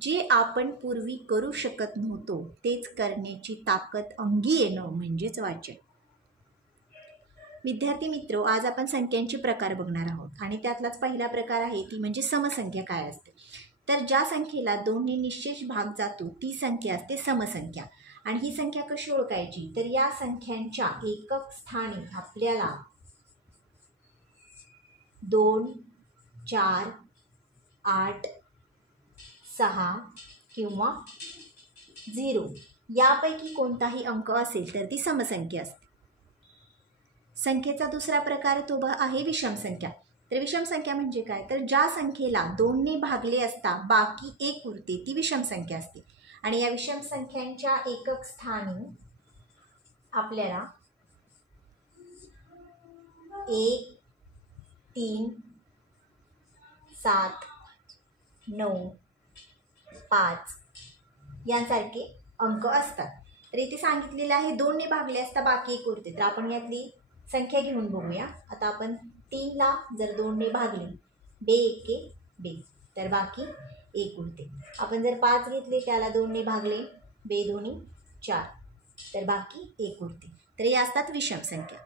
जे आपण पूर्वी करू शकत नव्हतो तेच करण्याची ताकद अंगी येणं म्हणजेच वाचन. विद्यार्थी मित्र, आज आपण संख्यांचे प्रकार बघणार आहोत आणि त्यातलाच पहिला प्रकार आहे ती म्हणजे समसंख्या काय असते. तर ज्या संख्येला 2 ने निश्चेष भाग जातो ती संख्या असते समसंख्या. आणि ही संख्या कशी ओळखायची, तर या संख्यांच्या एकक स्थानी आपल्याला 2, 4, 8, 6 किंवा 0 यापैकी कोणताही अंक असेल तर ती समसंख्या असते. संख्येचा दुसरा प्रकार तो आहे विषम संख्या. तर विषम संख्या म्हणजे काय, तर ज्या संख्येला 2 ने भागले असता बाकी 1 उरते ती विषम संख्या असते. आणि या विषम संख्यांच्या एकक स्थानी आपल्याला 1, 3, 7, 9, 5 यांसारखे अंक असतात. तर इथे सांगितलेलं आहे 2 ने भागले असता बाकी 1 उरते. तर आपण यातली संख्या घेऊन बघूया. आता आपण 3 ला जर 2 ने भागले, बे एके बे, तर बाकी 1 उरते. आपण जर 5 घेतले त्याला 2 ने भागले, बे दोन्ही 4, तर बाकी 1 उरते. तर या असतात विषम संख्या.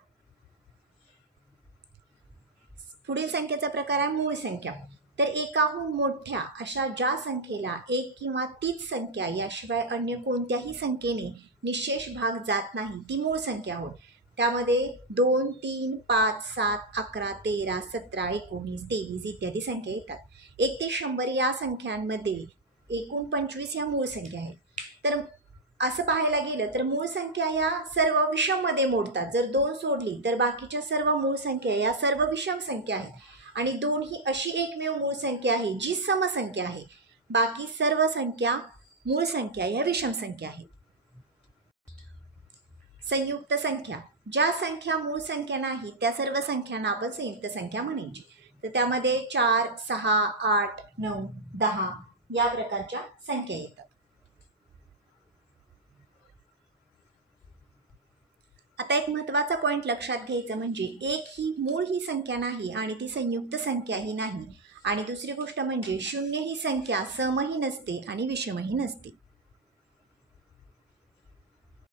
पुढील संख्येचा प्रकार आहे मूळ संख्या. तर एकाहून मोठ्या अशा ज्या संख्येला 1 किंवा तीच संख्या याशिवाय अन्य कोणत्याही संख्येने निश्चेष भाग जात नाही ती मूळ संख्या होय. त्यामध्ये 2, 3, 5, 7, 11, 13, 17, 19, 23 इत्यादी संख्या येतात. 1 ते 100 या संख्यांमध्ये एकूण 25 ह्या मूळ संख्या आहेत. तर असं पाहायला गेलं तर मूळ संख्या या सर्व विषममध्ये मोडतात. जर 2 सोडली तर बाकीच्या सर्व मूळ संख्या या सर्व विषम संख्या आहेत. आणि 2 ही अशी एकमेव मूळ संख्या आहे जी समसंख्या आहे. बाकी सर्व संख्या मूळ संख्या या विषम संख्या आहेत. संयुक्त संख्या, ज्या संख्या मूळ संख्या नाही त्या सर्व संख्यांना आपण संयुक्त संख्या म्हणायची. तर त्यामध्ये 4, 6, 8, 9, 10 या प्रकारच्या संख्या येतात. आता एक महत्त्वाचा पॉईंट लक्षात घ्यायचं म्हणजे 1 ही मूळ ही संख्या नाही आणि ती संयुक्त संख्याही नाही. आणि दुसरी गोष्ट म्हणजे 0 ही संख्या समही नसते आणि विषमही नसते.